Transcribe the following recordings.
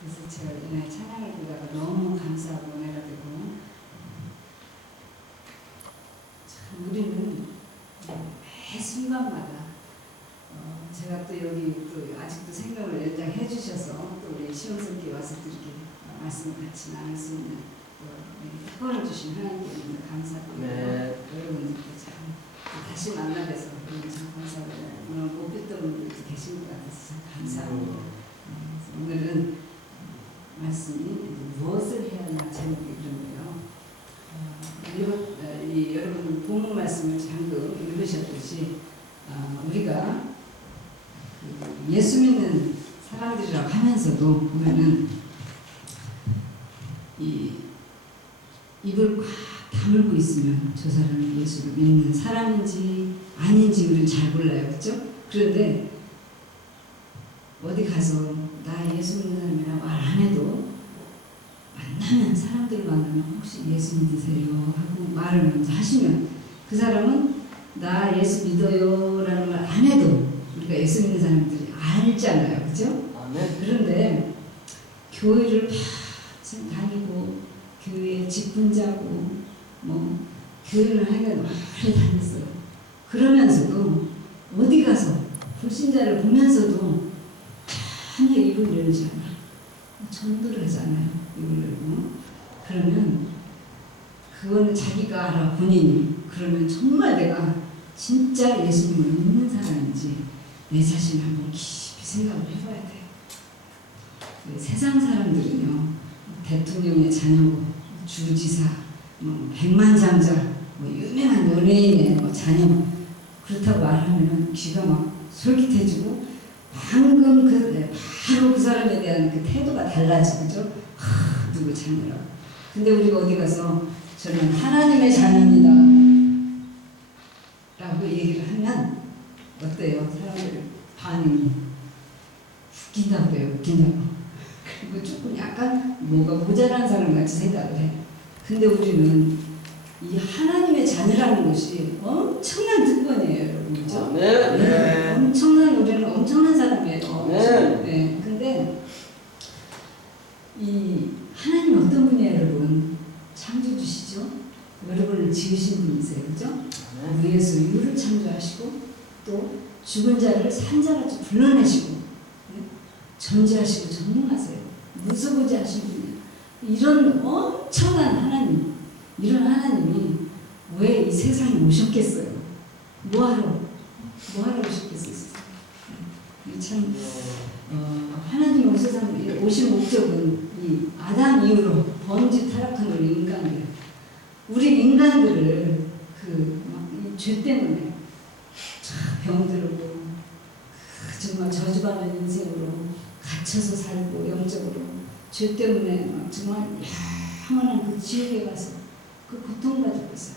그래서 제가 이날 찬양을 보다가 너무 감사하고 은혜가 되고, 참 우리는 매 순간마다 제가 또 여기 또 아직도 생명을 연장해 주셔서 또 우리 시험스럽게 와서 또 이렇게 말씀을 같이 나눌 수 있는 특권을 주신 하나님께 너무 감사드리고, 네. 여러분들께 참 다시 만나뵈서 참 감사드려요. 오늘 못 뵀던 분들도 계신 것 같아서 참 감사하고, 오늘은 말씀이 무엇을 해야 하나 제목이 그런데요. 여러분 본문 말씀을 방금 읽으셨듯이 우리가 예수 믿는 사람들이라고 하면서도 보면은 이 입을 꽉 다물고 있으면 저 사람이 예수를 믿는 사람인지 아닌지 우리는 잘 몰라요, 그렇죠? 그런데 어디 가서 나 예수 믿는 사람이라고 말 안 해도 만나면 사람들 만나면 혹시 예수 믿으세요? 하고 말을 먼저 하시면 그 사람은 나 예수 믿어요 라는 말 안 해도 우리가 예수 믿는 사람들이 알잖아요, 그죠? 그런데 교회를 팍 다니고 교회에 직분자고 뭐 교회를 하여간 오래 다녔어요. 그러면서도 어디 가서 불신자를 보면서도 전혀 입을 열지 않아. 전도를 하잖아요. 입을 열고. 그러면 그거는 자기가 알아, 본인이. 그러면 정말 내가 진짜 예수님을 믿는 사람인지 내 자신을 한번 깊이 생각을 해봐야 돼. 세상 사람들은요, 대통령의 자녀고, 주지사, 뭐 백만장자, 뭐 유명한 연예인의 뭐 자녀, 그렇다고 말하면 귀가 막 솔깃해지고, 방금 바로 그 사람에 대한 그 태도가 달라지죠. 그죠? 누구 자녀라고. 근데 우리가 어디 가서 저는 하나님의 자녀입니다 라고 얘기를 하면 어때요? 사람들 반응이 웃긴다고 그래요. 웃긴다고. 그리고 조금 약간 뭐가 모자란 사람 같이 생각을 해. 근데 우리는 이 하나님의 자녀라는 것이 엄청난 특권이에요, 여러분. 그죠? 네. 네. 우리는 엄청난 사람이에요. 네. 네. 근데 이 하나님 어떤 분이에요, 여러분? 창조주시죠? 여러분을 지으신 분이세요, 그죠? 위에서 유를 창조하시고 또 죽은 자를 산자같이 불러내시고, 네? 전지하시고 전능하세요. 무소부지하신 분이에요. 이런 엄청난 하나님, 이런 하나님이 왜 이 세상에 오셨겠어요? 뭐하러 오셨겠어요? 참 하나님 세상에 오신 목적은 이 아담 이후로 범죄 타락한 우리 인간이에요. 우리 인간들을 이 죄 때문에 병들고 정말 저주받는 인생으로 갇혀서 살고, 영적으로 죄 때문에 정말 영원한 그 지옥에 가서 그 고통받고 있어요.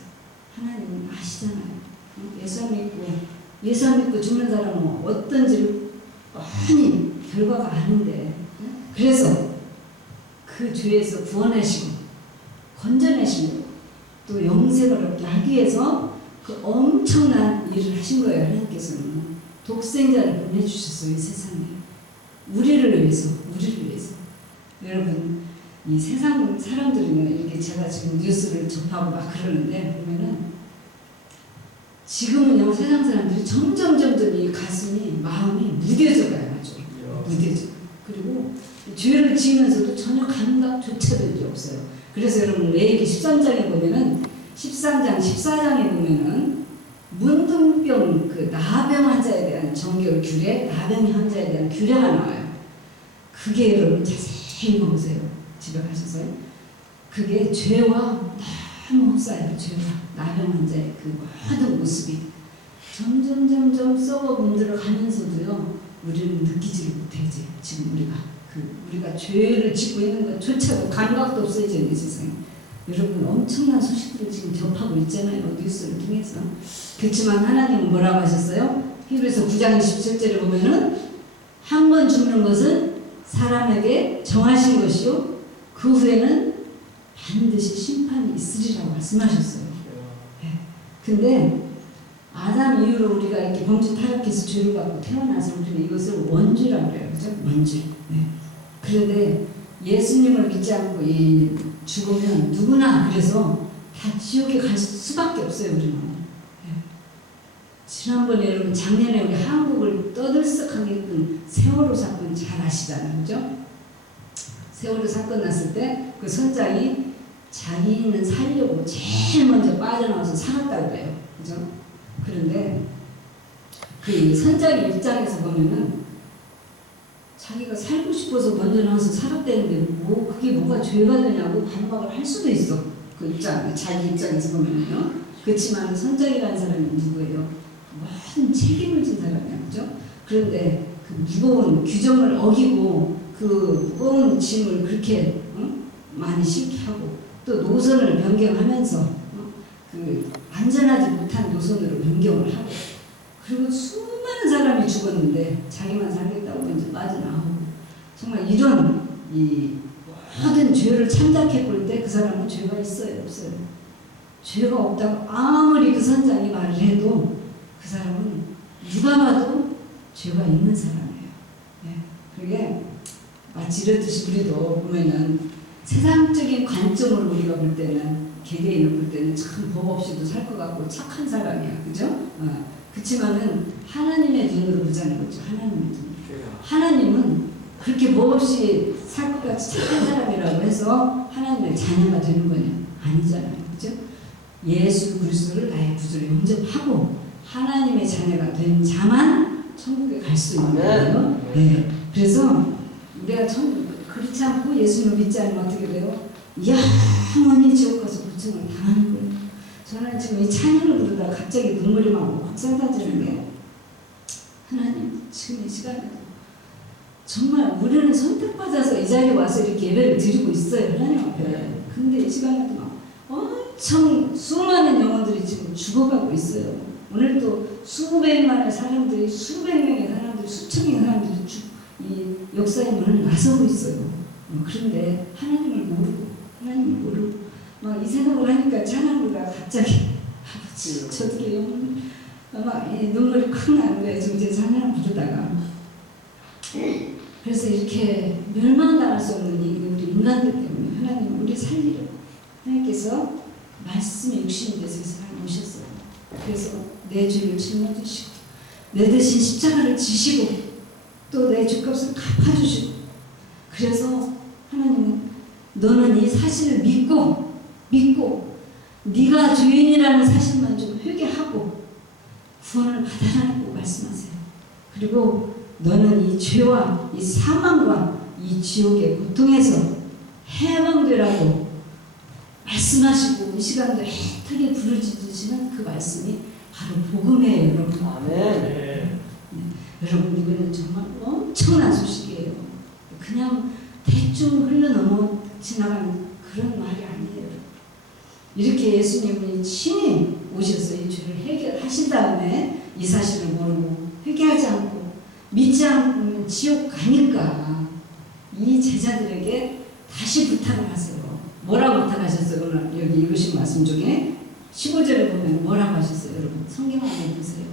하나님은 아시잖아요. 예수 안 믿고 죽는 사람은 어떤지를 뻔히 결과가 아는데, 그래서 그 죄에서 구원하시고 건져내시고 또 영생을 얻게 하기 위해서 그 엄청난 일을 하신 거예요. 하나님께서는 독생자를 보내주셨어요. 이 세상에 우리를 위해서. 여러분, 이 세상 사람들은 이렇게 제가 지금 뉴스를 접하고 막 그러는데 보면은 지금은요, 세상 사람들이 점점 이 가슴이, 마음이 무뎌져가요. 아주 무뎌져. 그리고 죄를 지으면서도 전혀 감각조차도 이제 없어요. 그래서 여러분 레위기 13장에 보면은 13장 14장에 보면은 문둥병, 그 나병 환자에 대한 정결 규례, 나병 환자에 대한 규례가 나와요. 그게 여러분 자세히 읽어보세요. 집에 가셔서요. 그게 죄와 너무 흡사해요. 죄와 나병 환자의 그 모든 모습이 점점 썩어 문들어 가면서도요, 우리는 느끼지를 못해. 이제 지금 우리가 죄를 짓고 있는 것조차도 감각도 없어져 있는 세상에. 여러분 엄청난 소식들을 지금 접하고 있잖아요. 뉴스를 통해서. 그렇지만 하나님은 뭐라고 하셨어요? 히브리서 9장 27절에 보면은 한 번 죽는 것은 사람에게 정하신 것이요 그 후에는 반드시 심판이 있으리라고 말씀하셨어요. 네. 근데 아담 이후로 우리가 이렇게 범죄 타락해서 죄를 받고 태어나서 우리는 이것을 원죄라고 그래요. 그죠? 원죄. 네. 그런데 예수님을 믿지 않고 죽으면 누구나 그래서 다 지옥에 갈 수밖에 없어요. 우리는. 지난번에 여러분 작년에 우리 한국을 떠들썩하게 했던 세월호 사건 잘 아시잖아요. 그죠? 세월호 사건 났을 때 그 선장이 자기는 살려고 제일 먼저 빠져나와서 살았다고 그래요. 그죠? 그런데 그 선장의 입장에서 보면은 자기가 살고 싶어서 먼저 나와서 살았다는데 그게 뭐가 죄가 되냐고 반박을 할 수도 있어. 자기 입장에서 보면요. 그렇지만 선장이라는 사람이 누구예요? 모든 책임을 진 사람이야. 그죠? 그런데 그 무거운 규정을 어기고 그 무거운 짐을 그렇게 많이 싣게 하고 또 노선을 변경하면서 그 안전하지 못한 노선으로 변경을 하고 그리고 수많은 사람이 죽었는데 자기만 살겠다고 이제 빠져나오고 정말 이런 이 모든 죄를 참작해 볼 때 그 사람은 죄가 있어요, 없어요? 죄가 없다고 아무리 그 선장이 말을 해도 그 사람은 누가 봐도 죄가 있는 사람이에요. 예. 그게 마치 이렇듯이 우리도 보면은 세상적인 관점으로 우리가 볼 때는 개개인을 볼 때는 참 법 없이도 살 것 같고 착한 사람이야, 그죠? 그렇지만은 하나님의 눈으로 보자는 거죠. 하나님의 눈. 하나님은 그렇게 법 없이 살 것 같이 착한 사람이라고 해서 하나님의 자녀가 되는 거냐? 아니잖아요, 그죠? 예수 그리스도를 나의 구주로 영접하고 하나님의 자녀가 된 자만 천국에 갈 수 있는 거예요. 네. 그래서 내가 그렇지 않고 예수님을 믿지 않으면 어떻게 돼요? 영원히 지옥 가서 고통을 당하는 거예요. 저는 지금 이 찬양을 부르다가 갑자기 눈물이 막 쏟아지는 게 하나님 지금 이 시간에 정말 우리는 선택받아서 이 자리에 와서 이렇게 예배를 드리고 있어요. 하나님 앞에. 근데 이 시간에도 막 엄청 수많은 영혼들이 지금 죽어가고 있어요. 오늘 또 수백만의 사람들이 수백 명의 사람들이 수천 명의 사람들이 이 역사의 문을 나서고 있어요. 그런데 하나님을 모르고 막 이 생각을 하니까 찬양부가 갑자기 아버지 저들의 영혼 막 눈물이 콱 나는 거예요. 지금 제 찬양을 부르다가 그래서 이렇게 멸망당할 수 없는 우리 인간들 때문에 하나님 우리 살리려고 하나님께서 말씀이 육신이 돼서 이 세상에 오셨어요. 그래서 내 죄를 짊어지시고 내 대신 십자가를 지시고 또 내 죄값을 갚아주시고 그래서 하나님은 너는 이 사실을 믿고 네가 죄인이라는 사실만 좀 회개하고 구원을 받아라고 말씀하세요. 그리고 너는 이 죄와 이 사망과 이 지옥의 고통에서 해방되라고 말씀하시고 이 시간도 애타게 부르짖으시는 그 말씀이 바로 복음이에요, 여러분. 아멘. 여러분 이거는 정말 엄청난 소식이에요. 그냥 대충 흘러넘어 지나가는 그런 말이 아니에요. 이렇게 예수님이 친히 오셔서 이 죄를 해결하신 다음에 이 사실을 모르고 회개하지 않고 믿지 않으면 지옥 가니까 이 제자들에게 다시 부탁을 하세요. 뭐라고 부탁하셨어요? 오늘 여기 읽으신 말씀 중에 15절에 보면 뭐라고 하셨어요? 여러분 성경 한번 보세요.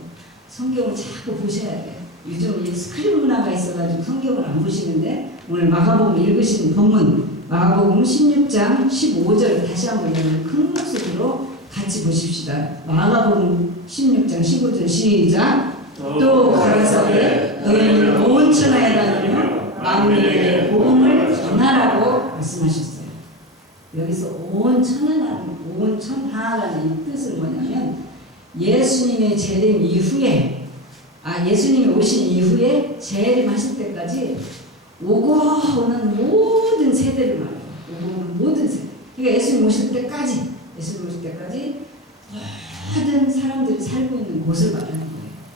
성경을 자꾸 보셔야 돼요. 요즘 이 스크린 문화가 있어가지고 성경을 안 보시는데 오늘 마가복음 읽으신 본문 마가복음 16장 15절 다시 한번 큰 목소리로 같이 보십시다. 마가복음 16장 15절 시작. 또 가라사대 너희는 온 천하에 다니며 만민에게 복음을 전하라고 말씀하셨어요. 여기서 온 천하라는 이 뜻은 뭐냐면 예수님의 재림 이후에 예수님이 오신 이후에 재림하실 때까지 오고 오는 모든 세대를 말해요. 오고 오는 모든 세대. 그러니까 예수님 오실 때까지 모든 사람들이 살고 있는 곳을 말하는 거예요.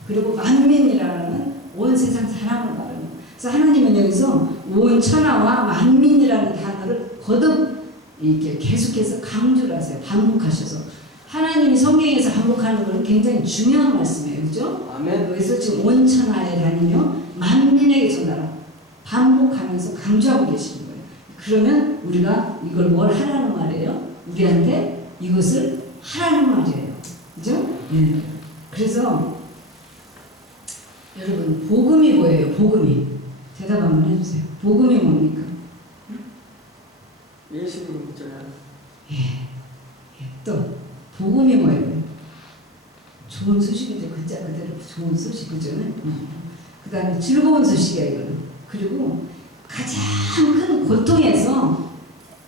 그리고 만민이라는 온 세상 사람을 말하는 거예요. 그래서 하나님은 여기서 온 천하와 만민이라는 단어를 거듭 이렇게 계속해서 강조를 하세요. 반복하셔서. 하나님이 성경에서 반복하는 것은 굉장히 중요한 말씀이에요. 그죠? 아멘. 그래서 지금 온 천하에 다니며 만민에게 전하라. 반복하면서 강조하고 계시는 거예요. 그러면 우리가 이걸 뭘 하라는 말이에요? 우리한테 이것을 하라는 말이에요. 그죠? 네. 그래서 여러분 복음이 뭐예요? 복음이. 대답 한번 해주세요. 복음이 뭡니까? 그대로 좋은 소식, 그죠? 그 다음에 즐거운 소식이야, 이거는. 그리고 가장 큰 고통에서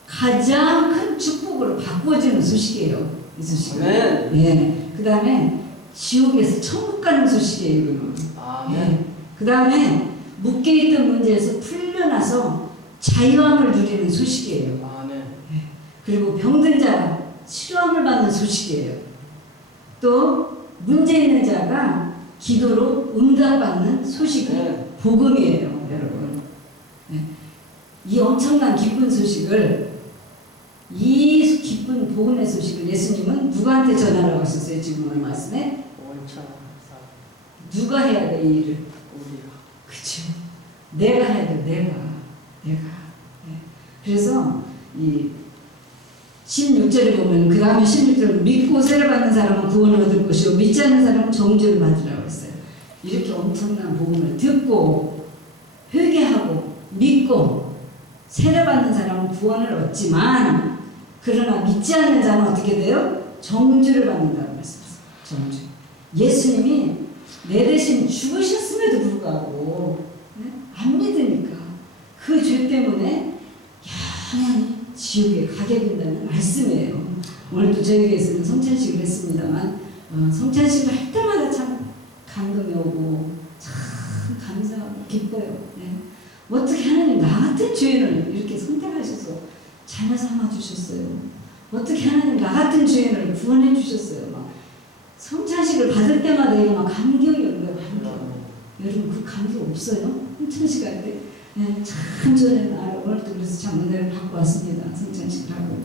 가장 큰 축복으로 바꿔주는 소식이에요, 이 소식은. 예. 그 다음에 지옥에서 천국 가는 소식이에요, 이거는. 예. 그 다음에 묶여있던 문제에서 풀려나서 자유함을 누리는 소식이에요. 예. 그리고 병든 자가 치료함을 받는 소식이에요. 또 문제 있는 자가 기도로 응답받는 소식이 복음이에요, 여러분. 예. 이 엄청난 기쁜 소식을, 이 기쁜 복음의 소식을 예수님은 누구한테 전하라고 하셨어요? 지금 오늘 말씀에 누가 해야 돼, 이 일을? 그쵸. 내가 해야 돼. 내가. 네. 그래서 이 16절에 보면, 그 다음에 16절, 믿고 세례 받는 사람은 구원을 얻을 것이요 믿지 않는 사람은 정죄를 받으라고 했어요. 이렇게 엄청난 복음을 듣고 회개하고 믿고 세례 받는 사람은 구원을 얻지만, 그러나 믿지 않는 자는 어떻게 돼요? 정죄를 받는다고 말씀하셨어요. 정죄. 예수님이 내 대신 죽으셨음에도 불구하고 안 믿으니까 그 죄 때문에 영원히 지옥에 가게 된다는 말씀이에요. 오늘도 저희 교회에서는 성찬식을 했습니다만, 성찬식을 할 때마다 참 감동이 오고 참 감사하고 기뻐요. 네. 어떻게 하나님 나 같은 죄인을 이렇게 선택하셔서 자녀 삼아 주셨어요. 어떻게 하나님 나 같은 죄인을 구원해 주셨어요. 막 성찬식을 받을 때마다 이거 막 감격이 오는 거예요. 감격. 여러분 그 감격 없어요? 성찬식 할 때. 네, 참 전에 오늘도 그래서 참 은혜를 받고 왔습니다. 성찬식을 하고.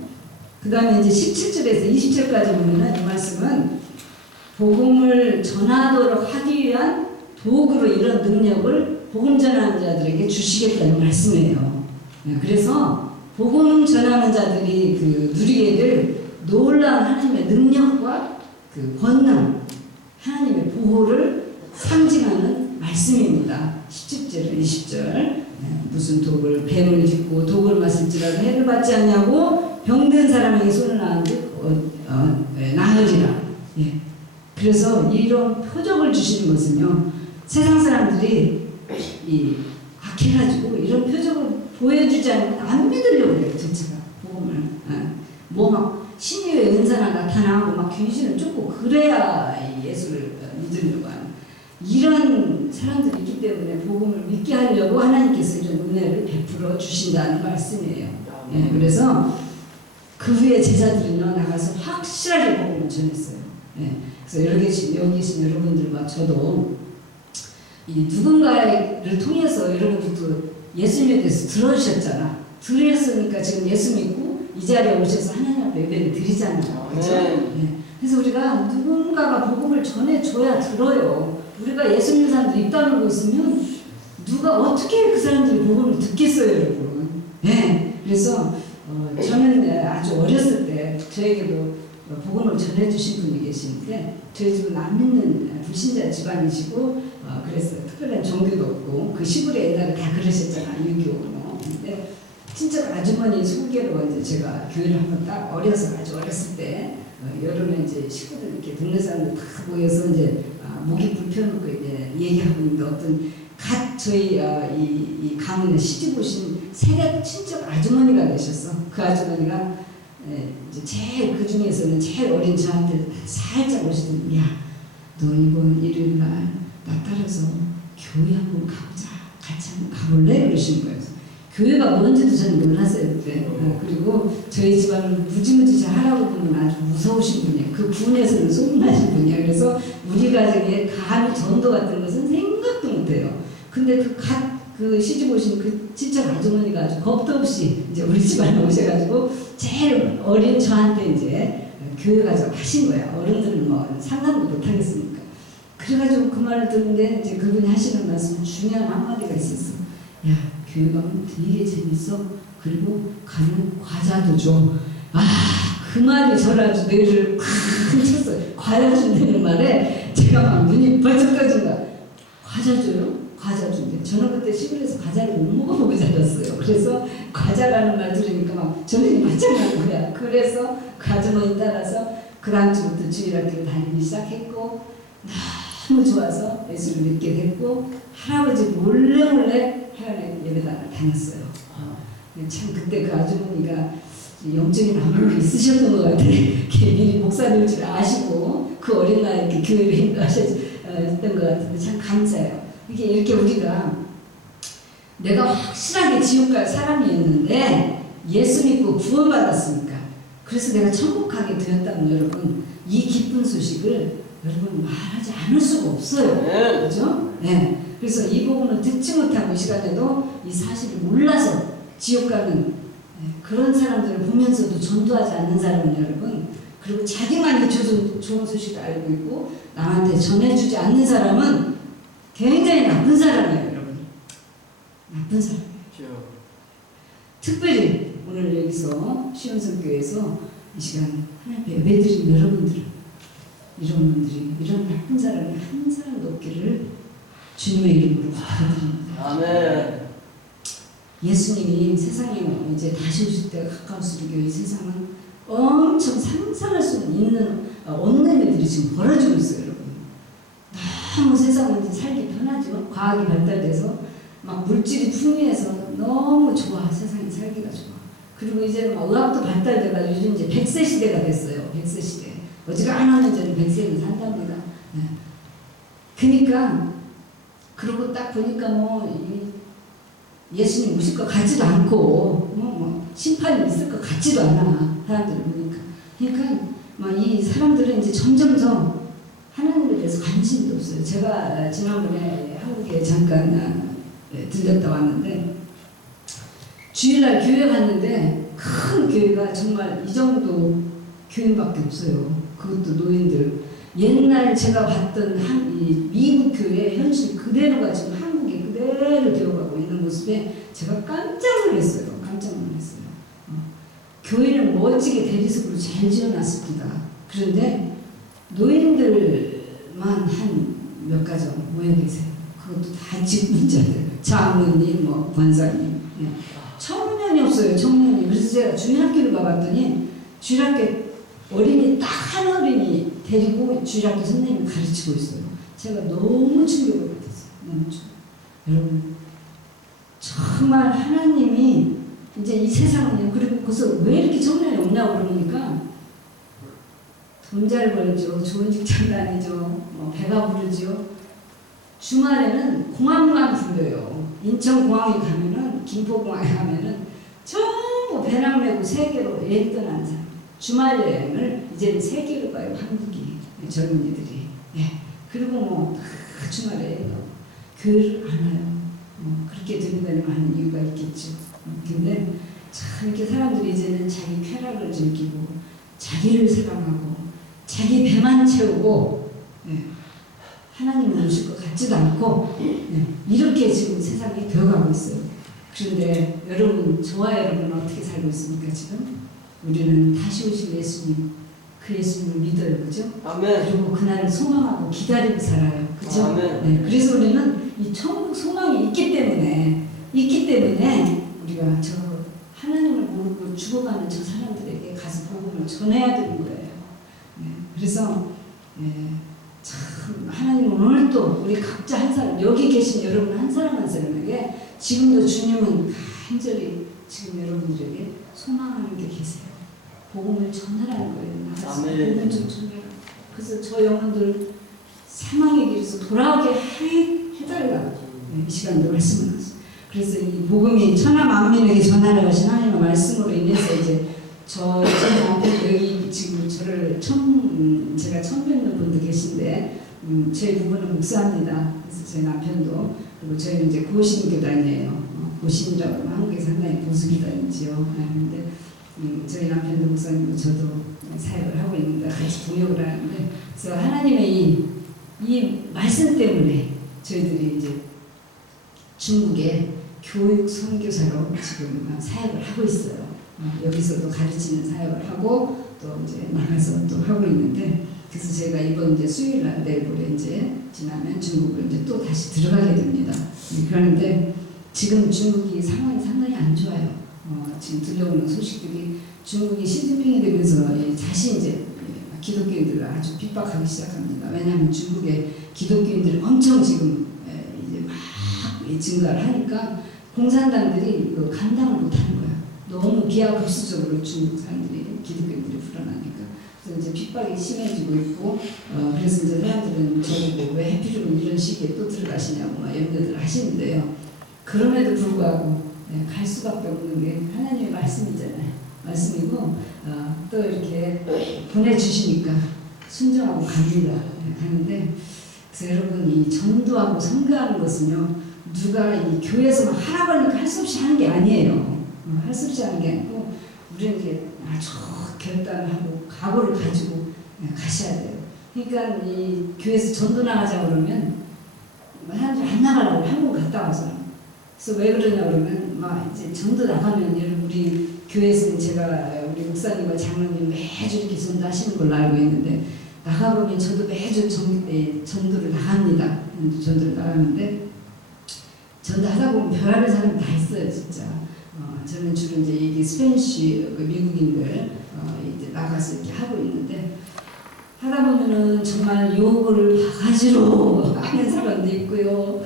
그 다음에 이제 17절에서 20절까지 보면은 이 말씀은 복음을 전하도록 하기 위한 도구로 이런 능력을 복음 전하는 자들에게 주시겠다는 말씀이에요. 네, 그래서 복음 전하는 자들이 그 누리게 될 놀라운 하나님의 능력과 그 권능, 하나님의 보호를 상징하는 말씀입니다. 17절, 20절. 무슨 독을 뱀을 짚고 독을 마실지라도 해를 받지 않냐고 병든 사람에게 손을 놔은즉 나으리라. 예. 그래서 이런 표적을 주시는 것은요, 세상 사람들이 이 악해가지고 이런 표적을 보여주지 않으면 안 믿으려고 그래요. 전체가 복음을. 뭐 막 신유의 은사가 나타나고 막 귀신을 쫓고 그래야 예수를 믿으려고 하는 이런 사람들이 있기 때문에 복음을 믿게 하려고 하나님께서 이런 은혜를 베풀어 주신다는 말씀이에요. 예, 그래서 그 후에 제자들은요, 나가서 확실하게 복음을 전했어요. 예, 그래서 여기 계신 여러분들과 저도 이 누군가를 통해서 여러분들도 예수님에 대해서 들어주셨잖아. 들으셨으니까 지금 예수 믿고 이 자리에 오셔서 하나님 앞에 예배를 드리잖아요. 그렇죠? 예, 그래서 우리가 누군가가 복음을 전해줘야 들어요. 우리가 예수 믿는 사람들이 입 다물고 있으면 누가 어떻게 그 사람들이 복음을 듣겠어요, 여러분. 네. 그래서 저는 아주 어렸을 때 저에게도 복음을 전해주신 분이 계시는데, 저희 집은 안 믿는 불신자 집안이시고, 그래서 특별한 종교도 없고, 그 시골에 옛날에 다 그러셨잖아, 유교. 근데 진짜 아주머니 소개로 이제 제가 교회를 한번 딱 어려서 아주 어렸을 때, 여름에 이제 식구들 이렇게 동네 사람들 다 모여서 이제 목이 불펴놓고 이제 얘기하고 있는데, 어떤 저희 이 가문에 시집 오신 세대 친척 아주머니가 계셨어. 그 아주머니가 이제 제일 그 중에서는 제일 어린 저한테 살짝 오시더니, 야, 너 이번 일요일 날 나 따라서 교회 한번 가보자. 같이 한번 가볼래? 그러시는 거예요. 교회가 뭔지도 저는 몰랐어요 그때. 그리고 저희 집안을 무지무지 잘 하라고 보면 아주 무서우신 분이에요. 그 군에서는 소문나신 분이에요. 그래서 우리 가정에 감히 전도 같은 것은 생각도 못해요. 근데 그 시집 오신 그 친척 아주머니가 아주 겁도 없이 이제 우리 집안에 오셔가지고 제일 어린 저한테 이제 교회 가서 가신 거야. 어른들은 뭐 상상도 못 하겠으니까. 그래가지고 그 말을 듣는데 이제 그분이 하시는 말씀 중요한 한마디가 있었어. 야, 교회 가면 되게 재밌어. 그리고 가면 과자도 줘. 그 말이 저를 아주 뇌를 콱 쳤어요. 과자 준다는 말에 제가 막 눈이 벌쩍 떠진 거야. 과자 줘요? 과자 준대. 저는 그때 시골에서 과자를 못 먹어보고 자랐어요. 그래서 과자라는 말 들으니까 막 전신이 바짝 나는 거야. 그래서 그 아주머니 따라서 그 다음 주부터 주일학교를 다니기 시작했고, 너무 좋아서 예수를 믿게 됐고 할아버지 몰래 하나님 예배당을 다녔어요. 참 그때 그 아주머니가 영적인 안목이 있으셨던 것 같아요. 미리 목사될 줄 아시고 그 어린 나이에 이렇게 교회를 인도하셨던 것 같은데 참 감사해요. 이렇게 우리가 내가 확실하게 지옥 갈 사람이었는데 예수 믿고 구원받았으니까 그래서 내가 천국 가게 되었다는 여러분 이 기쁜 소식을 여러분 말하지 않을 수가 없어요. 그렇죠? 네. 그래서 이 부분을 듣지 못하고 이 시간에도 이 사실을 몰라서 지옥 가는 그런 사람들을 보면서도 전도하지 않는 사람은 여러분 그리고 자기만이 좋은 소식을 알고 있고 남한테 전해주지 않는 사람은 굉장히 나쁜 사람이에요. 여러분 나쁜 사람이에요. 특별히 오늘 여기서 시온성교회에서 이 시간 하나님 예배드린 여러분들 이런 분들이 이런 나쁜 사람이 한 사람도 없기를 주님의 이름으로 부탁드립니다. 아멘. 예수님이 세상에 이제 다시 오실 때가 가까울수록 이 세상은 엄청 상상할 수 없는 일들이 지금 벌어지고 있어요, 여러분. 너무 세상은 이제 살기 편하죠. 과학이 발달돼서 막 물질이 풍요해서 너무 좋아. 세상이 살기가 좋아. 그리고 이제 막 의학도 발달돼가지고 요즘 이제 100세 시대가 됐어요. 100세 시대. 어지간하면 저는 100세는 산답니다. 네. 그러니까 그러고 딱 보니까 예수님 오실 것 같지도 않고 심판이 있을 것 같지도 않아. 사람들을 보니까. 그러니까 막 이 사람들은 이제 점점점 하나님에 대해서 관심도 없어요. 제가 지난번에 한국에 잠깐 들렸다 왔는데 주일날 교회 갔는데 큰 교회가 정말 이 정도 교인밖에 없어요. 그것도 노인들. 옛날 제가 봤던 이 미국 교회 현실 그대로가 지금 한국에 그대로 되어가고 있는 모습에 제가 깜짝 놀랐어요. 깜짝 놀랐어요. 교회는 멋지게 대리석으로 잘 지어놨습니다. 그런데 노인들만 한 몇 가정 모여 계세요. 그것도 다 직분자들, 장로님, 권사님. 청년이 없어요. 청년이. 그래서 제가 주일학교를 가봤더니 주일학교 어린이 딱 한 어린이 데리고 주일학교 선생님이 가르치고 있어요. 제가 너무 충격을 받았어요. 너무 충격. 여러분 정말 하나님이 이제 이 세상은요. 그리고 그래서 왜 이렇게 청년이 없냐고 그러니까 돈 잘 벌죠. 좋은 직장 다니죠. 배가 부르죠. 주말에는 공항만 불려요. 인천공항에 가면은 김포공항에 가면은 전부 배낭 메고 세계로 여행 떠나는 사람. 주말 여행을 이제는 세계로 가요. 한국이 젊은이들이. 예. 그리고 주말에 여행 가고 교회를 안 와요. 그렇게 되는 데는 많은 이유가 있겠죠. 근데 참 이렇게 사람들이 이제는 자기 쾌락을 즐기고 자기를 사랑하고 자기 배만 채우고 하나님을 오실 것 같지도 않고 이렇게 지금 세상이 되어가고 있어요. 그런데 여러분, 저와 여러분은 어떻게 살고 있습니까 지금? 우리는 다시 오실 예수님, 그 예수님을 믿어요. 그죠? 아멘. 그리고 그날을 소망하고 기다리고 살아요. 그죠? 아멘. 네, 그래서 우리는 이 천국 소망이 있기 때문에 우리가 저 하나님을 모르고 죽어가는 저 사람들에게 가서 복음을 전해야 되는 거예요. 네, 그래서 참 하나님은 오늘 또 우리 각자 한 사람, 여기 계신 여러분 한 사람 한 사람에게 지금도 주님은 간절히 지금 여러분들에게 소망하는 게 계세요. 복음을 전하라는 거예요. 나가서 복음을 좀 전하라. 그래서 저 영혼들 사망의 길에서 돌아오게 해달라고 이 시간도 말씀을 하셨어요. 그래서 이 복음이 천하 만민에게 전하라고 하신 하나님의 말씀으로 인해서 이제 저 남편 여기 지금 저를 제가 처음 뵙는 분도 계신데 저희 부부는 목사입니다. 그래서 제 남편도 그리고 저희는 이제 고신교단이에요. 고신이라고 하면 한국에 상당히 보수교단이지요. 그런데 저희 남편도 목사님도 저도 사역을 하고 있는데 같이 동역을 하는데 그래서 하나님의 이 말씀 때문에 저희들이 이제 중국에 교육 선교사로 지금 사역을 하고 있어요. 여기서도 가르치는 사역을 하고 또 이제 나가서 또 하고 있는데 그래서 제가 이번 이제 수요일날 내일모레 이제 지나면 중국을 이제 또 다시 들어가게 됩니다. 그런데 지금 중국이 상황이 상당히 안 좋아요. 지금 들려오는 소식들이 중국이 시진핑이 되면서 자신 이제 기독교인들을 아주 핍박하기 시작합니다. 왜냐하면 중국의 기독교인들이 엄청 지금 이제 막 증가를 하니까 공산당들이 감당을 못하는 거야. 너무 기하급수적으로 중국 사람들이 기독교인들이 불어나니까. 그래서 이제 핍박이 심해지고 있고, 그래서 이제 사람들은 저보고 왜 해피룸 이런 시기에 또 들어가시냐고 막 염려들 하시는데요. 그럼에도 불구하고 갈 수밖에 없는 게 하나님의 말씀이잖아요. 말씀이고 또 이렇게 보내주시니까 순종하고 갑니다. 가는데 그래서 여러분 이 전도하고 선교하는 것은요 누가 이 교회에서만 하라고 하니까 할 수 없이 하는 게 아니에요. 할 수 없이 하는 게 아니고 우리는 이게 아주 결단을 하고 각오를 가지고 가셔야 돼요. 그러니까 이 교회에서 전도 나가자 그러면 사람들이 안 나가려고 한국 갔다 와서 그래서 왜 그러냐 그러면 막 이제 전도 나가면 여러분 우리 교회에서는 제가 우리 목사님과 장로님 매주 이렇게 전도하시는 걸로 알고 있는데 나가보면 저도 매주 전도를 나갑니다. 전도를 나가는데 전도하다 보면 별하별 사람 다 있어요 진짜. 저는 주로 이제 이게 스페니쉬 미국인들 이제 나가서 이렇게 하고 있는데 하다 보면은 정말 욕을 바가지로 하는 사람도 있고요.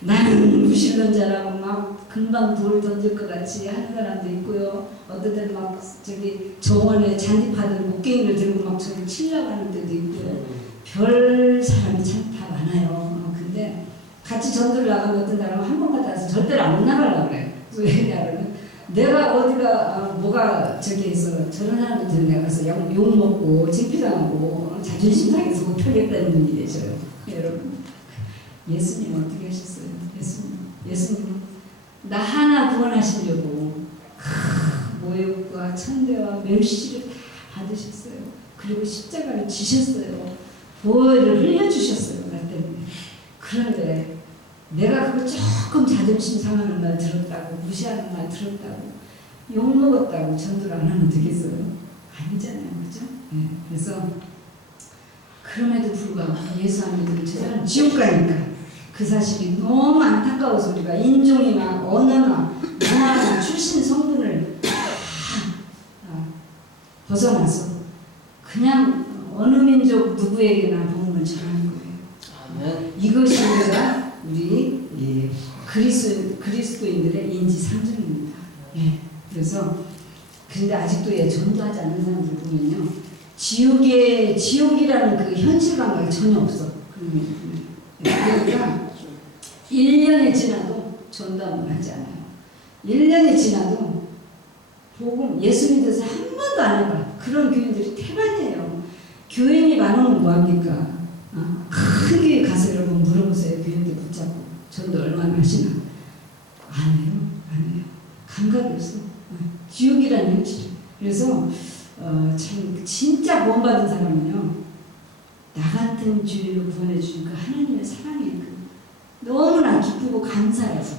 나는 무신론자라고 막 금방 돌 던질 것 같이 하는 사람도 있고요. 어떤 때는 막 저기 정원에 잔디파들 곡괭이를 들고 막 저를 치려고 하는 데도 있고요. 별 사람이 참 다 많아요. 근데 같이 전도를 나가면 어떤 사람은 한 번 갔다 와서 절대로 안 나가려고 그래. 그래서 왜냐하면 내가 어디가 뭐가 저기 있어 저런 사람들 내가 가서 욕 먹고 창피당하고 자존심 상해서 못 하겠다는 분이 되셔요. 여러분 예수님 어떻게 하셨어요? 예수님 나 하나 구원하시려고 모욕과 천대와 멸시를 다 받으셨어요. 그리고 십자가를 지셨어요. 보혈을 흘려주셨어요. 나 때문에. 그런데 내가 그거 조금 자존심 상하는 말 들었다고 무시하는 말 들었다고 욕먹었다고 전도를 안 하면 되겠어요? 아니잖아요. 그죠? 네. 그래서 그럼에도 불구하고 예수 안 믿으면 저 사람 지옥 가니까 그 사실이 너무 안타까워서 우리가 인종이나 언어나 문화나 출신 성분을 다 벗어나서 그냥 어느 민족 누구에게나 복음을 전하는 거예요. 아멘. 이것이 우리 그리스도인들의 인지상정입니다. 예. 그래서 근데 아직도 전도하지 않는 사람들 보면요 지옥이라는 그 현실감각이 전혀 없어. 그러니까 1년이 지나도 전도함을 하지 않아요. 1년이 지나도 복음 예수 믿어서 한 번도 안 해봐. 그런 교인들이 태반이에요. 교인이 많으면 뭐합니까? 큰 교회 가서 여러분 물어보세요. 교인들 붙잡고 전도 얼마나 하시나? 안 해요. 감각이 없어. 지옥이라는 현실. 그래서 참 진짜 구원받은 사람은요 나 같은 주인을 구원해 주신 그 하나님의 사랑이 너무나 기쁘고 감사해서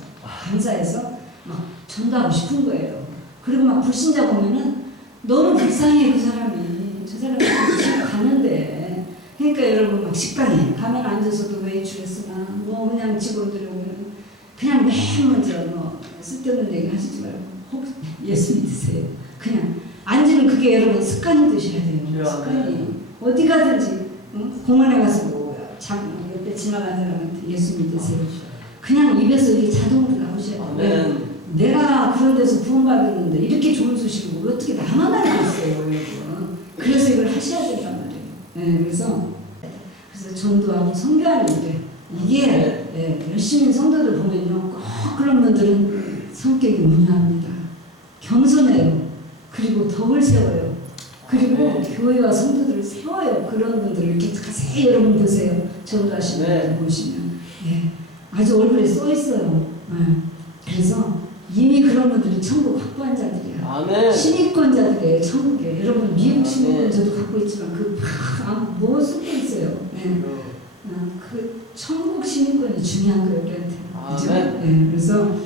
막 전도하고 싶은 거예요. 그리고 막 불신자 보면은 너무 불쌍해 그 사람이. 저 사람이 가는데 그러니까 여러분 막 식당에 가면 앉아서도 외출했으나 뭐 그냥 직원들이 오면은 그냥 맨 먼저 뭐 쓸데없는 얘기 하시지 말고 혹 예수 믿으세요. 그냥 앉으면 그게 여러분 습관이 되셔야 돼요. 습관이 어디 가든지 공원에 가서 뭐 옆에 지나가는 사람한테 예수 믿으세요. 그냥 입에서 이게 자동으로 나오셔야 돼요. 내가 그런 데서 구원받았는데 이렇게 좋은 소식을 어떻게 나만 알고 있어요, 여러분. 그래서 이걸 하셔야 된단 말이에요. 네, 그래서 전도하고 선교하는 게 이게 열심히 성도들 보면요, 꼭 그런 분들은 성격이 문화합니다. 겸손해요. 그리고 덕을 세워요. 그리고 교회와 성도들을 세워요. 그런 분들을 이렇게 자세히 여러분 보세요. 전도하시는 분들 보시면 아주 얼굴에 써 있어요. 그래서 이미 그런 분들이 천국 확보한 자들이야. 아멘. 신입권자들이에요. 천국에. 여러분 미국 신입권 저도 갖고 있지만 뭐 쓰고 있어요. 그 천국 신입권이 중요한 거예요. 우리한테. 그래서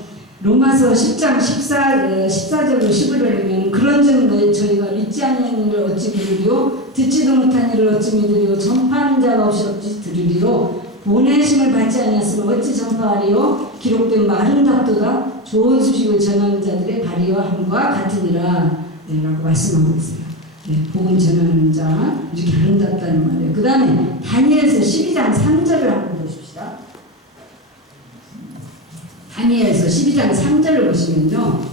로마서 10장 14절로 15절에 보면 그런즉 저희가 믿지 않는 일을 어찌 들으리요 듣지도 못한 일을 어찌 믿으리요 전파하는 자가 없이 어찌 들으리요 보내심을 받지 아니하으면 어찌 전파하리요 기록된 말은 답도다 좋은 소식을 전하는 자들의 발의와 함과 같으니라 라고 말씀하고 있어요. 복음 전하는 자 이렇게 아름답다는 말이에요. 그 다음에 다니엘서 12장 3절을 한번 보십시다. 다니엘서 12장 3절을 보시면요,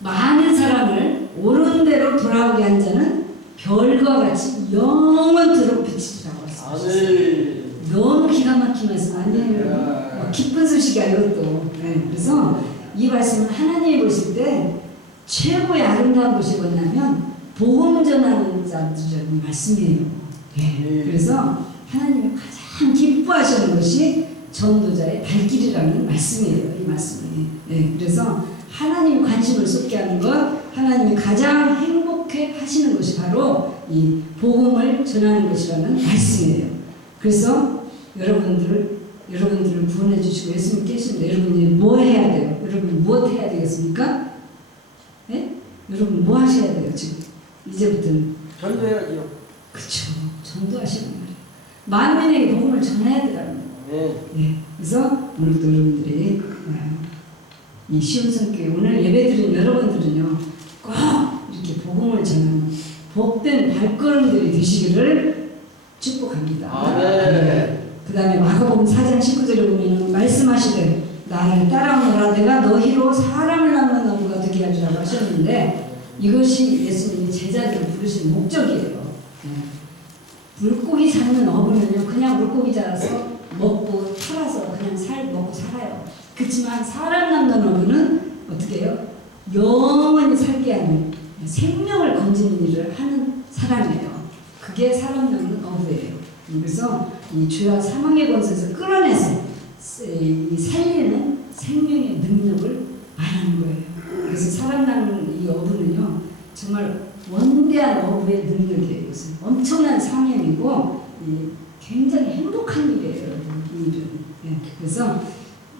많은 사람을 옳은 대로 돌아오게 한 자는 별과 같이 영원토록 비치리라고 말씀하셨어요. 너무 기가 막힌 말씀 아니에요? 기쁜 소식이야 이것도. 그래서 이 말씀은 하나님이 보실 때 최고의 아름다운 것이 뭐냐면 복음 전하는 자들의 말씀이에요. 그래서 하나님이 가장 기뻐하시는 것이 전도자의 발길이라는 말씀이에요. 이 말씀이. 그래서 하나님 관심을 쏟게 하는 것, 하나님이 가장 행복해 하시는 것이 바로 이 복음을 전하는 것이라는 말씀이에요. 그래서 여러분들을 구원해 주시고 예수님 계시는데 여러분이 뭐 해야 돼요? 여러분 무엇 해야 되겠습니까? 여러분 뭐 하셔야 돼요? 지금 이제부터는 전도해야지요. 그렇죠. 전도하시는 거예요. 만민에게 복음을 전해야 되라는 거예요. 그래서 오늘도 여러분들이 이 시온성교회 오늘 예배드린 여러분들은요, 꼭 이렇게 복음을 전하는 복된 발걸음들이 되시기를 축복합니다. 그 다음에 마가복음 4장 19절에 보면 말씀하시되 나를 따라오너라 내가 너희로 사람을 낳는 어부가 되게 하리라고 하셨는데 이것이 예수님이 제자들을 부르신 목적이에요. 물고기 잡는 어부는요, 그냥 물고기 잡아서 먹고 팔아서 그냥 먹고 살아요. 그렇지만 사람 낳는 어부는 어떻게 해요? 영원히 살게 하는 생명을 건지는 일을 하는 사람이에요. 그게 사람 낳는 어부예요. 그래서 이 죄와 사망의 권세에서 끌어내서 이 살리는 생명의 능력을 말하는 거예요. 그래서 사람 낳는 이 어부는요, 정말 원대한 어부의 능력이에요. 이것은 엄청난 사명이고 굉장히 행복한 일이에요. 이 일은. 그래서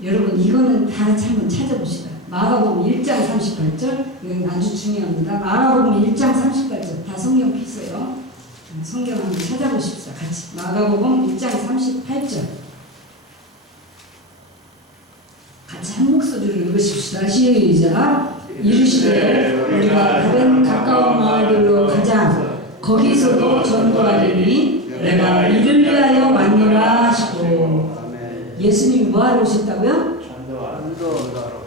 여러분 이거는 다 같이 한번 찾아봅시다. 마가복음 1장 38절 이건 아주 중요합니다. 마가복음 1장 38절 다 성경 피세요. 성경 한번 찾아보십시오. 같이 마가복음 1장 38절 같이 한 목소리로 읽으십시다. 시작. 이르시되 우리가 다른 가까운 마을로 가자. 거기서도 전도하리니 내가 이를 위하여 왔노라 하시고. 예수님이 뭐하러 오셨다고요?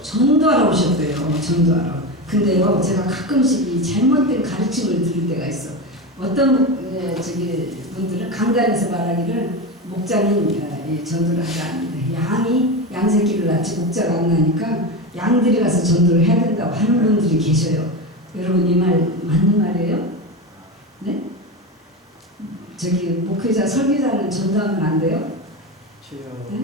전도하러 오셨대요. 전도하러. 근데요, 제가 가끔씩 이 잘못된 가르침을 들을 때가 있어. 어떤 분들은 강단에서 말하기를 목자는 전도를 하지 않는데 양이 양새끼를 낳지 목자가 안 나니까 양들이 가서 전도를 해야 된다고 하는 분들이 계셔요. 여러분 이 말 맞는 말이에요? 네? 목회자 설교자는 전도하면 안 돼요? 네?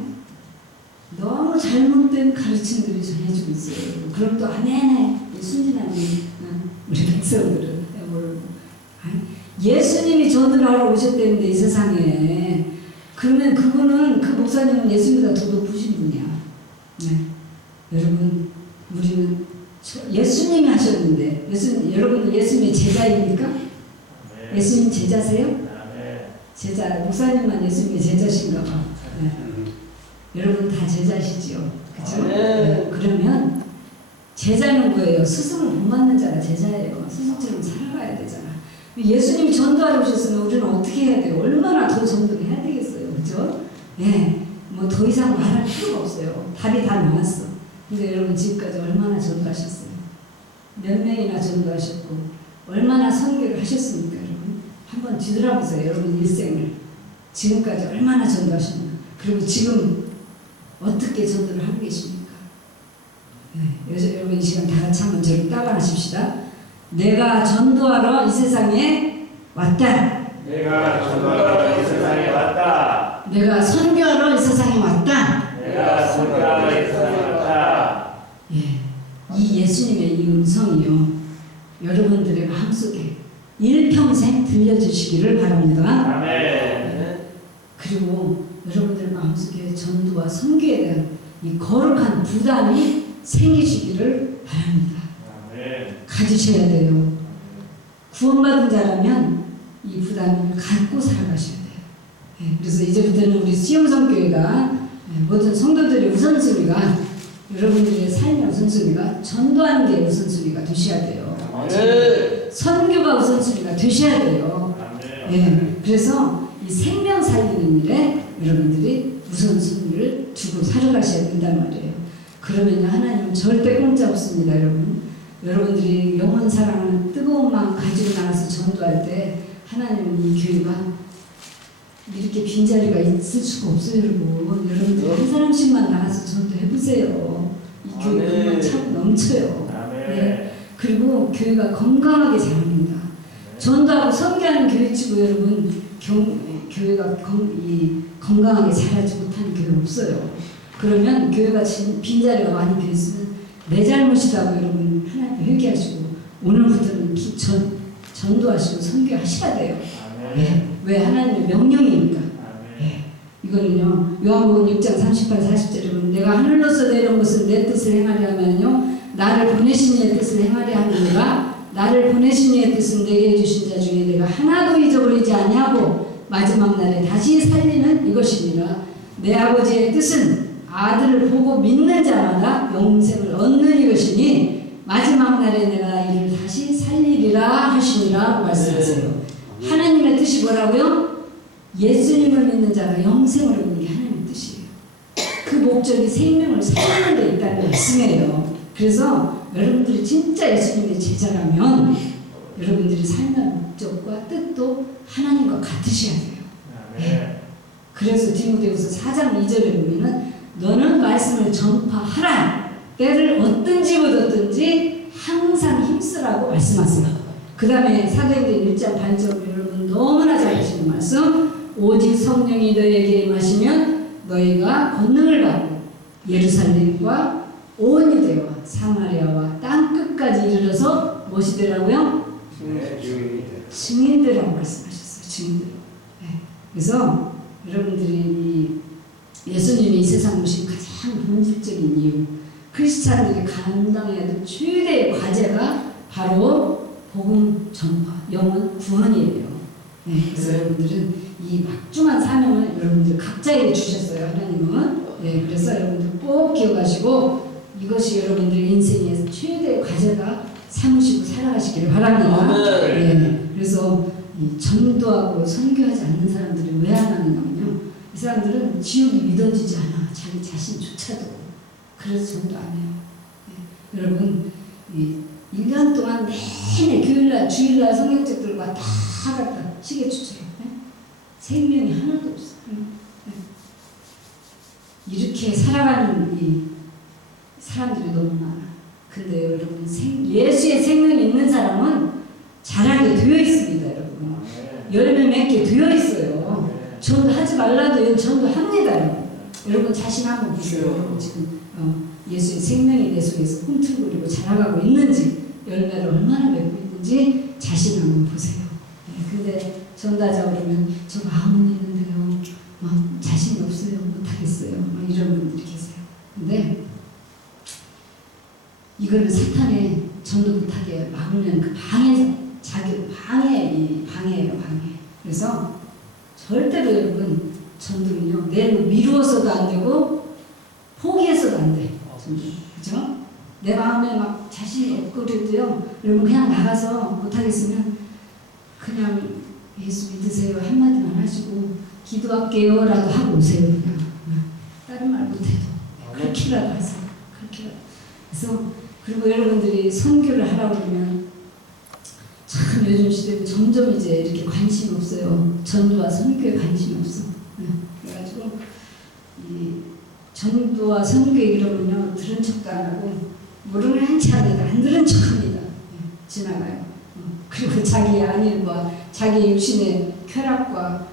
너무 잘못된 가르침들이 전해지고 있어요. 그럼 또 아내네 순진한 우리 백성들은 모르고 예수님이 전도를 하러 오셨다는데 이 세상에 그러면 그분은 그 목사님은 예수님보다 더 높으신 분이야. 여러분 우리는 예수님이 하셨는데 여러분은 예수님의 제자입니까? 예수님 제자세요? 제자 목사님만 예수님의 제자신가 봐. 여러분 다 제자시지요. 그렇죠? 그러면 제자는 뭐예요? 스승을 본받는 자가 제자예요. 스승처럼 살아가야 되잖아. 예수님이 전도하러 오셨으면 우리는 어떻게 해야 돼요? 얼마나 더 전도를 해야 되겠어요. 그죠? 뭐 더 이상 말할 필요가 없어요. 답이 다 나왔어. 근데 여러분 지금까지 얼마나 전도하셨어요? 몇 명이나 전도하셨고 얼마나 선교를 하셨습니까? 여러분? 한번 뒤돌아보세요. 여러분 일생을. 지금까지 얼마나 전도하셨나? 그리고 지금 어떻게 전도를 하고 계십니까? 여러분 이 시간 다 같이 한번 저를 따라하십시다. 내가 전도하러 이 세상에 왔다. 내가 전도하러 이 세상에 왔다. 내가 선교하러 이 세상에 왔다. 내가 선교하러 이 세상에 왔다. 이 예수님의 이 음성이요, 여러분들의 마음속에 일평생 들려주시기를 바랍니다. 아멘. 그리고 여러분들 마음속에 전도와 선교에 대한 이 거룩한 부담이 생기시기를 바랍니다. 가지셔야 돼요. 구원받은 자라면 이 부담을 갖고 살아가셔야 돼요. 그래서 이제부터는 우리 시험성교회가 모든 성도들의 우선순위가 여러분들의 삶의 우선순위가 전도하는 게 우선순위가 되셔야 돼요. 선교가 우선순위가 되셔야 돼요. 예, 그래서 이 생명 살리는 일에 여러분들이 우선순위를 두고 살아가셔야 된단 말이에요. 그러면 하나님은 절대 공짜 없습니다, 여러분. 여러분들이 영혼 사랑하는 뜨거운 마음 가지고 나가서 전도할 때 하나님은 이 교회가 이렇게 빈자리가 있을 수가 없어요, 여러분. 여러분들 한 사람씩만 나가서 전도해보세요. 이 교회가 참 넘쳐요. 네. 그리고 교회가 건강하게 자랍니다. 전도하고 선교하는 교회치고 여러분 교회가 건강하게 자라지 못하는 교회는 없어요. 그러면 교회가 빈자리가 많이 비었으면 내 잘못이라고 여러분 하나님 회개하시고 오늘부터는 전도하시고 선교하셔야 돼요. 네. 왜? 하나님의 명령이니까. 네. 이거는요 요한복음 6장 38, 40절에 보면 내가 하늘로서 내려온 것은 내 뜻을 행하려 하면요 나를 보내신 이의 뜻을 행하려 하느니라. 나를 보내신 이의 뜻은 내게 해주신 자 중에 내가 하나도 잊어버리지 아니하고 마지막 날에 다시 살리는 이것이니라. 내 아버지의 뜻은 아들을 보고 믿는 자마다 영생을 얻는 이것이니 마지막 날에 내가 이를 다시 살리리라 하시니라 말씀하세요. 하나님의 뜻이 뭐라고요? 예수님을 믿는 자가 영생을 얻는 게 하나님의 뜻이에요. 그 목적이 생명을 살리는 데 있다는 말씀이에요. 그래서 여러분들이 진짜 예수님의 제자라면 여러분들이 삶의 목적과 뜻도 하나님과 같으셔야 돼요. 네. 그래서 디모데후서 4장 2절에 보면은 너는 말씀을 전파하라. 때를 얻든지 항상 힘쓰라고 말씀하세요. 그 다음에 사도행전 1장 8절 여러분 너무나 잘 아시는 말씀. 오직 성령이 너희에게 임하시면 너희가 권능을 받고 예루살렘과 온 유대와 사마리아와 땅 끝까지 이르러서 무엇이 되라고요? 증인되라고 말씀하셨어요. 증인들. 네. 그래서 여러분들이 예수님이 이 세상 오신 가장 본질적인 이유, 크리스찬들이 감당해야 될 최대의 과제가 바로 복음 전파, 영혼 구원이에요. 네. 그래서 여러분들은 이 막중한 사명을 여러분들 각자에게 주셨어요. 하나님은. 네. 그래서 여러분들 꼭 기억하시고 이것이 여러분들 인생의 최대의 과제가 삼으시고 살아가시기를 바랍니다. 네. 그래서 이 전도하고 선교하지 않는 사람들이 왜 안 하느냐면요. 이 사람들은 지옥이 믿어지지 않아. 자기 자신조차도. 그래서 전도 안 해요. 네. 여러분 1년 동안 내내 교일날 주일날 성경책들과 다 갖다 시계 추쳐요. 네? 생명이 하나도 없어. 네. 이렇게 살아가는 이 사람들이 너무 많아. 근데 여러분 예수의 생명이 있는 사람은 자라게 되어 있습니다. 여러분 열매 맺게 되어 있어요. 전도하지 말라도 전도합니다. 여러분 자신 한번 보세요. 지금 예수의 생명이 내 속에서 꿈틀거리고 자라가고 있는지 열매를 얼마나 맺고 있는지 자신 한번 보세요. 네, 근데 전도하자 그러면 저 마음은 있는데요. 자신이 없어요. 못하겠어요. 이런 분들이 계세요. 근데 이거는 사탄의 전도 못하게 막는 그 방해예요. 그래서 절대로 여러분 전도는요 내로 미루어서도 안 되고 포기해서도 안 돼. 그죠? 내 마음에 막 자신이 없고 그래도요 여러분 그냥 나가서 못하겠으면 그냥 예수 믿으세요 한마디만 하시고 기도할게요라도 하고 오세요. 그냥 다른 말 못해도 그렇게라도 하세요. 그렇게라도. 그래서 그리고 여러분들이 선교를 하라고 그러면 참 요즘 시대에 점점 이제 이렇게 관심이 없어요. 전도와 선교에 관심이 없어. 그래가지고 이 전도와 선교 이러면요 들은 척도 안 하고 모르는 체 합니다. 안 들은 척합니다. 지나가요. 그리고 자기 안일과 자기 육신의 쾌락과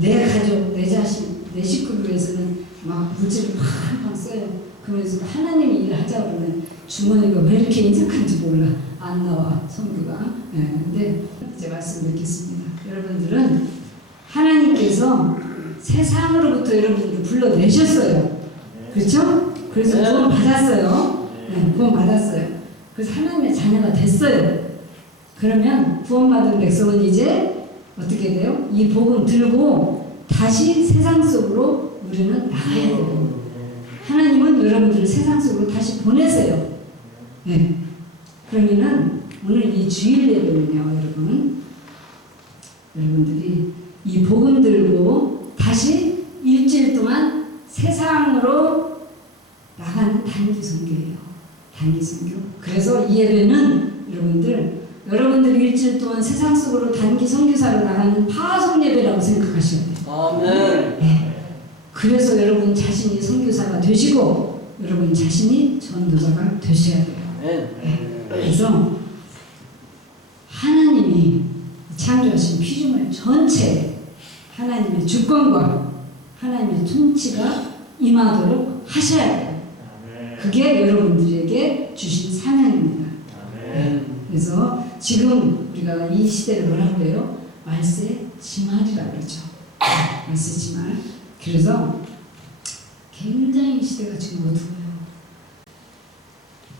내 가족, 내 자식, 내 식구를 위해서는 막 물질을 팍팍 써요. 그러면서 하나님이 일을 하자 그러면 주머니가 왜 이렇게 인색한지 몰라. 안 나와 선교가. 근데 이제 말씀 뵙겠습니다. 여러분들은 하나님께서 세상으로부터 여러분들을 불러내셨어요. 그렇죠? 그래서 구원 받았어요. 구원 받았어요. 그래서 하나님의 자녀가 됐어요. 그러면 구원받은 백성은 이제 어떻게 돼요? 이 복음 들고 다시 세상 속으로 우리는 나가야 돼요. 하나님은 여러분들을 세상 속으로 다시 보내세요. 네. 그러면은 오늘 이 주일 예배는요, 여러분들이 이 복음 들고 다시 일주일 동안 세상으로 나가는 단기 선교예요. 단기 선교. 그래서 이 예배는 여러분들 일주일 동안 세상 속으로 단기 선교사로 나가는 파송 예배라고 생각하셔야 돼요. 아멘. 네. 그래서 여러분 자신이 선교사가 되시고 여러분 자신이 전도자가 되셔야 돼요. 아멘. 그래서 하나님이 창조하신 피조물 전체에 하나님의 주권과 하나님의 통치가 임하도록 하셔야 돼요. 그게 여러분들에게 주신 사명입니다. 그래서 지금 우리가 이 시대를 뭐라고 그래요? 말세 지말이라고 그러죠. 말세 지말. 그래서 굉장히 시대가 지금 어두워요.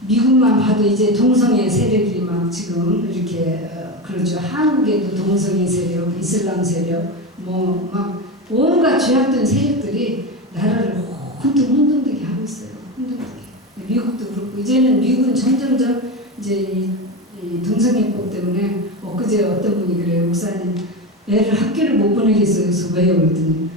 미국만 봐도 이제 동성애 세력이 막 지금 이렇게 그렇죠. 한국에도 동성애 세력, 이슬람 세력, 뭐 막 온갖 죄악된 세력들이 나라를 혼돈되게 하고 있어요. 혼돈되게. 미국도 그렇고 이제는 미국은 점점점 이제 이 동성애법 때문에 엊그제 어떤 분이 그래요. 목사님 애를 학교를 못 보내겠어요. 그래서 왜요? 그랬더니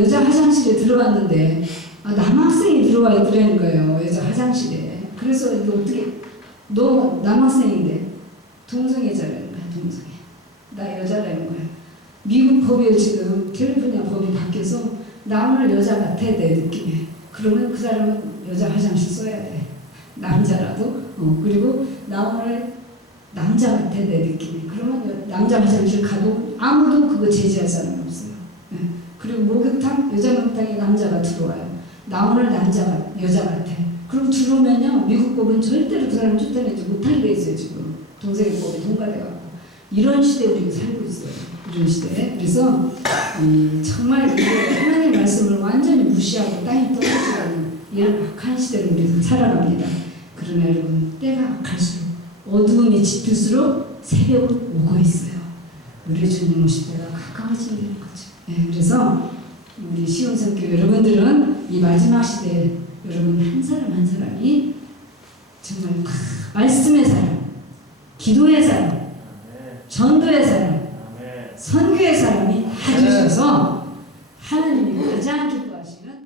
여자 화장실에 들어갔는데 남학생이 들어와 있더라는 거예요. 여자 화장실에. 그래서 이거 어떻게 너 남학생인데 동성애자라는 거야. 동성애. 나 여자라는 거야. 미국 법이 지금 캘리포니아 법이 바뀌어서 나 오늘 여자 같아 내 느낌에. 그러면 그 사람은 여자 화장실 써야 돼. 남자라도. 그리고 나 오늘 남자 같아 내 느낌에. 그러면 남자 화장실 가도 아무도 그거 제지할 사람이 없어요. 네. 그리고 목욕탕 여자 목욕탕에 남자가 들어와요. 나 오늘 여자 같아. 그럼 들어오면요 미국 법은 절대로 그 사람 쫓아내지 못하게 돼 있어요. 지금 동성애법이 통과돼갖고 이런 시대에 우리가 살고 있어요. 이런 시대에. 그래서 정말 하나님의 말씀을 완전히 무시하고 땅이 떨어지는 이런 악한 시대를 우리가 살아갑니다. 그러나 여러분 때가 갈수록 어두움이 짙을수록 새벽은 오고 있어요. 우리 주님 오실 때가 가까워지는 거죠. 네, 그래서 우리 시온성교 여러분들은 이 마지막 시대에 여러분 한 사람 한 사람이 정말 말씀의 사람, 기도의 사람, 전도의 사람, 선교의 사람이 다 되셔서 하나님이 가장 기뻐하시는